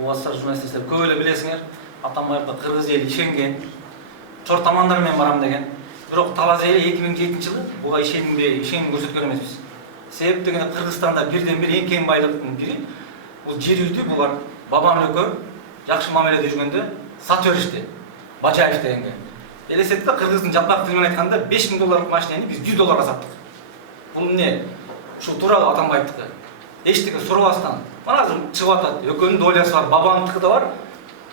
Убасыздар журналисттер көп эле билесиңер, Атамбаевка кыргыз эли ишенген, чор тамандар менен барам деген. Бирок Талас эли 2007 жылы буга ишеним көрсөткөн эмеспиз. Себеп дегенде Кыргызстанда бирден бир эң кең байлыктын бири бул жер үйдү булар бабам экөө жакшы мамиледе жүргөндө сатып беришти. Бажаев дегенге. Элестетип Кыргыздын жалпак тили менен айтканда $5000 машинени биз $100 саттык. Бул эмне? Ушу тууралуу Атамбаевдики. Эчтеке сурабастан. Мына азыр чыгып атат. Экөөнүн долясы бар, бабамдыкы да бар,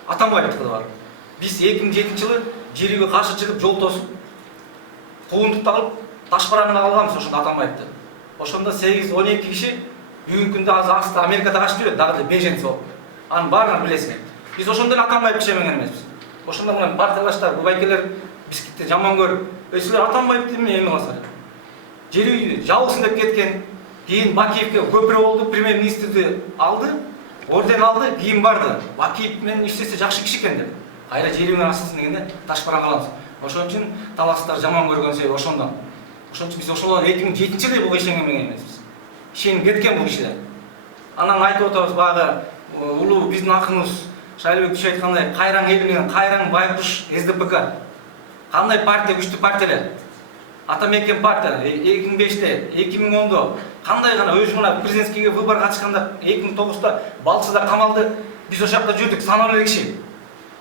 Атамбаевдики да бар. Биз 2007 жылы жер үйгө каршы чыгып жол тосуп, куундукту алып, ташбара менен алганбыз ошондо Атамбаевди. Ошондо 8-12 киши бүгүнкү күндө азыр Америкада качып жүрөт, дагы беженец болуп. Анын баарын билесиңер. Биз ошондон Атамбаевди ишенген эмеспиз. Ошондо мына партиялаштар, байкелер бискитти жаман көрүп, силер Атамбаевди эмне кыласыздар? Жер үйдү жабылсын деп кеткен. Кийин Бакиевке көпүрө болду, премьер-министрди алды, орден алды, кийин барды. Бакиев менен иштесе жакшы киши экен деп. Кайра жер үйүнө ачылсын дегенде ташбара калабыз. Ошон үчүн таластар жаман көргөн себеби ошондон. Ошон үчүн биз ошолор 2007 жылы буга ишенген эмеспиз. Ишенип кеткен бул кишилер. Анан айтып отурабыз багы улуу биздин акыныбыз Шайлыбек Түшү айткандай кайраң эл менен кайраң байкуш СДПК. Кандай партия күчтүү партиялар? Атамекен партия 2005-те, 2010-да кандай гана өзү мына президентскийге выбор катышканда 2009-да Балчыда камалды. Биз ошол жакта жүрдүк, саналуу киши.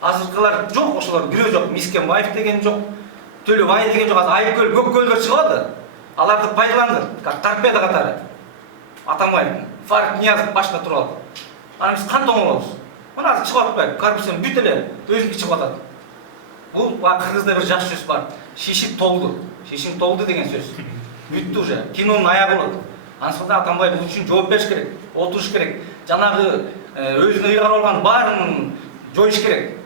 Азыркылар жок, ошолор бирөө жок. Мискенбаев деген жок, Төлөбай деген жок. Азыр Айкөл, Көккөлдөр чыгып атат. Аларды пайдаланды, как торпеда катары. Атамбаев, Фарид Ниязов башта турат. Аны биз кантип оңолобуз? Мына азыр чыгып атпайбы? Коррупцияны бүт эле өзүнүкү чыгып атат. Бул Кыргызда бир жакшы сөз бар. Шишип толду. Шишим толду деген сөз. Бүттү уже. Кинонун аягы болот. Ансында Атамбаев бул үчүн жооп бериш керек, отуруш керек. Жанагы өзүнө ыйгарып алган баарын жоюш керек.